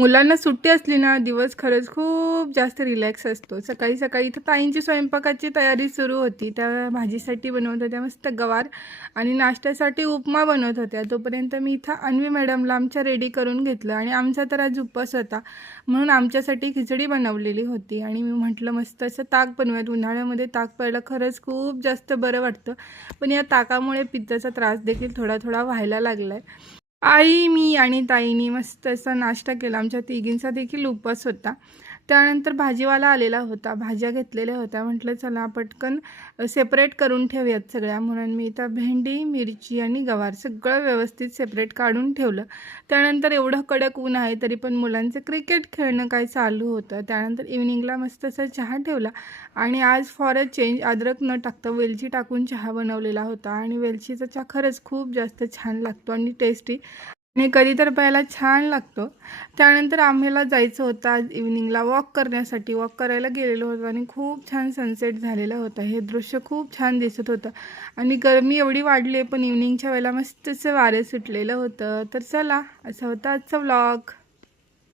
मुलांना सुट्टी असली ना दिवस खरंच खूप जास्त रिलॅक्स असतो. सकाळी सकाळी इथं ताईंची स्वयंपाकाची तयारी सुरू होती. त्या भाजीसाठी बनवत होत्या मस्त गवार आणि नाश्त्यासाठी उपमा बनवत होत्या. तोपर्यंत मी इथं अन्वी मॅडमला आमच्या रेडी करून घेतलं आणि आमचा तर आज उपवास होता म्हणून आमच्यासाठी खिचडी बनवलेली होती. आणि मी म्हटलं मस्त असं ताक बनवूयात. उन्हाळ्यामध्ये ताक प्यायला खरंच खूप जास्त बरं वाटतं, पण या ताकामुळे पित्ताचा त्रास देखील थोडा थोडा व्हायला लागला आहे. आई, मी आणि ताईनी मस्त असा नाश्ता केला. आमच्या तिघींचा देखील उपवास होता. त्यानंतर भाजीवाला आलेला होता. भाज्या घेतलेल्या होत्या. म्हटलं चला पटकन सेपरेट करून ठेवूयात सगळ्या, म्हणून मी इथं भेंडी, मिरची आणि गवार सगळं व्यवस्थित सेपरेट काढून ठेवलं. त्यानंतर एवढं कडक ऊन आहे तरी पण मुलांचं क्रिकेट खेळणं काय चालू होतं. त्यानंतर इव्हनिंगला मस्त असा चहा ठेवला आणि आज फॉर अ चेंज अद्रक न टाकता वेलची टाकून चहा बनवलेला होता. आणि वेलचीचा चहा खरंच खूप जास्त छान लागतो आणि टेस्टी आणि कधी तर प्यायला छान लागतो. त्यानंतर आम्हाला जायचं होतं आज इव्हनिंगला वॉक करण्यासाठी. वॉक करायला गेलेलो होतो आणि खूप छान सनसेट झालेलं होतं. हे दृश्य खूप छान दिसत होतं आणि गरमी एवढी वाढली पण इव्हनिंगच्या वेळेला मस्त असं वारं सुटलेलं होतं. तर चला, असं होतं आजचा व्लॉग.